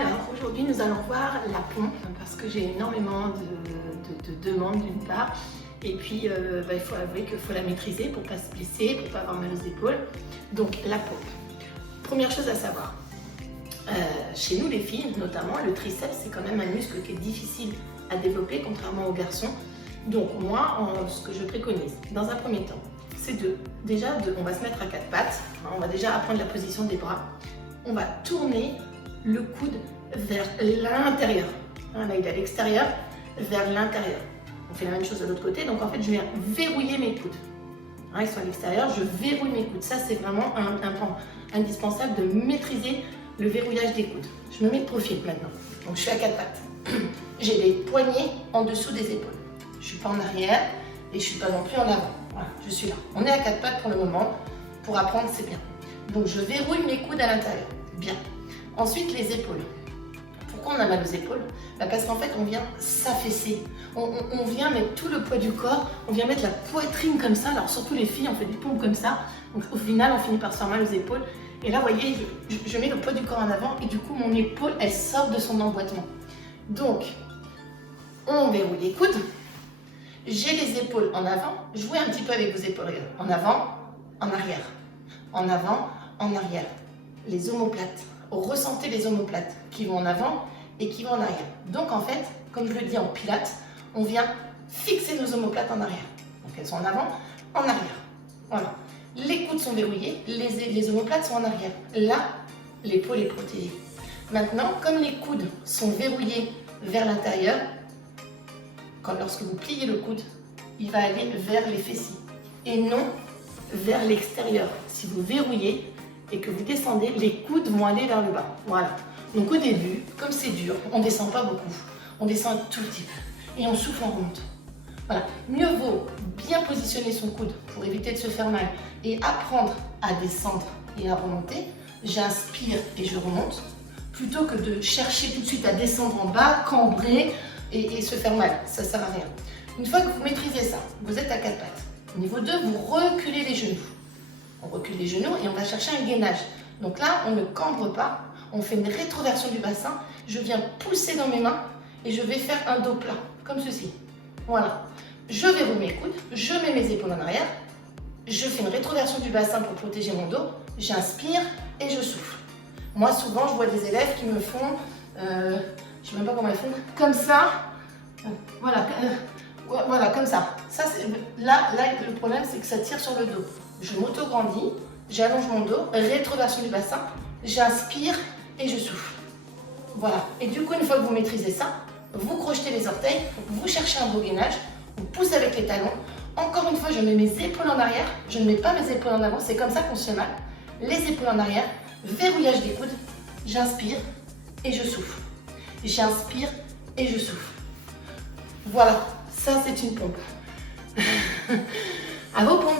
Alors aujourd'hui nous allons voir la pompe parce que j'ai énormément de demandes d'une part et puis il faut avouer qu'il faut la maîtriser pour ne pas se blesser, pour ne pas avoir mal aux épaules. Donc la pompe. Première chose à savoir, chez nous les filles notamment, le triceps c'est quand même un muscle qui est difficile à développer contrairement aux garçons. Donc moi, ce que je préconise dans un premier temps, c'est on va se mettre à quatre pattes, on va déjà apprendre la position des bras, on va tourner le coude vers l'intérieur. Là, il est à l'extérieur, vers l'intérieur. On fait la même chose de l'autre côté, donc en fait, je viens verrouiller mes coudes. Ils sont à l'extérieur, je verrouille mes coudes. Ça, c'est vraiment un point indispensable de maîtriser le verrouillage des coudes. Je me mets de profil maintenant. Donc, je suis à quatre pattes. J'ai les poignets en dessous des épaules. Je ne suis pas en arrière et je ne suis pas non plus en avant. Voilà, je suis là. On est à quatre pattes pour le moment. Pour apprendre, c'est bien. Donc, je verrouille mes coudes à l'intérieur. Bien. Ensuite, les épaules. Pourquoi on a mal aux épaules? Parce qu'en fait, on vient s'affaisser. On vient mettre tout le poids du corps, on vient mettre la poitrine comme ça. Alors, surtout les filles, on fait des pompes comme ça. Donc, au final, on finit par se faire mal aux épaules. Et là, vous voyez, je mets le poids du corps en avant et du coup, mon épaule, elle sort de son emboîtement. Donc, on verrouille les coudes. J'ai les épaules en avant. Jouez un petit peu avec vos épaules. En avant, en arrière. En avant, en arrière. Les omoplates. Ressentez les omoplates qui vont en avant et qui vont en arrière. Donc en fait, comme je le dis en pilates, on vient fixer nos omoplates en arrière. Donc elles sont en avant, en arrière. Voilà. Les coudes sont verrouillés, les omoplates sont en arrière. Là, l'épaule est protégée. Maintenant, comme les coudes sont verrouillés vers l'intérieur, lorsque vous pliez le coude, il va aller vers les fessiers et non vers l'extérieur. Si vous verrouillez, et que vous descendez, les coudes vont aller vers le bas. Voilà. Donc au début, comme c'est dur, on ne descend pas beaucoup. On descend un tout petit peu. Et on souffle, on remonte. Voilà. Mieux vaut bien positionner son coude pour éviter de se faire mal et apprendre à descendre et à remonter. J'inspire et je remonte, plutôt que de chercher tout de suite à descendre en bas, cambrer et se faire mal. Ça ne sert à rien. Une fois que vous maîtrisez ça, vous êtes à quatre pattes. Niveau 2, vous reculez les genoux. On recule les genoux et on va chercher un gainage. Donc là, on ne cambre pas, on fait une rétroversion du bassin. Je viens pousser dans mes mains et je vais faire un dos plat, comme ceci. Voilà. Je verrouille mes coudes, je mets mes épaules en arrière, je fais une rétroversion du bassin pour protéger mon dos, j'inspire et je souffle. Moi, souvent, je vois des élèves qui me font, je ne sais même pas comment ils font, comme ça. Voilà, voilà, comme ça. Là, le problème, c'est que ça tire sur le dos. Je m'auto-grandis, j'allonge mon dos, rétroversion du bassin, j'inspire et je souffle. Voilà. Et du coup, une fois que vous maîtrisez ça, vous crochetez les orteils, vous cherchez un beau gainage, vous poussez avec les talons. Encore une fois, je mets mes épaules en arrière, je ne mets pas mes épaules en avant, c'est comme ça qu'on se fait mal. Les épaules en arrière, verrouillage des coudes, j'inspire et je souffle. J'inspire et je souffle. Voilà, ça c'est une pompe. À vos pompes.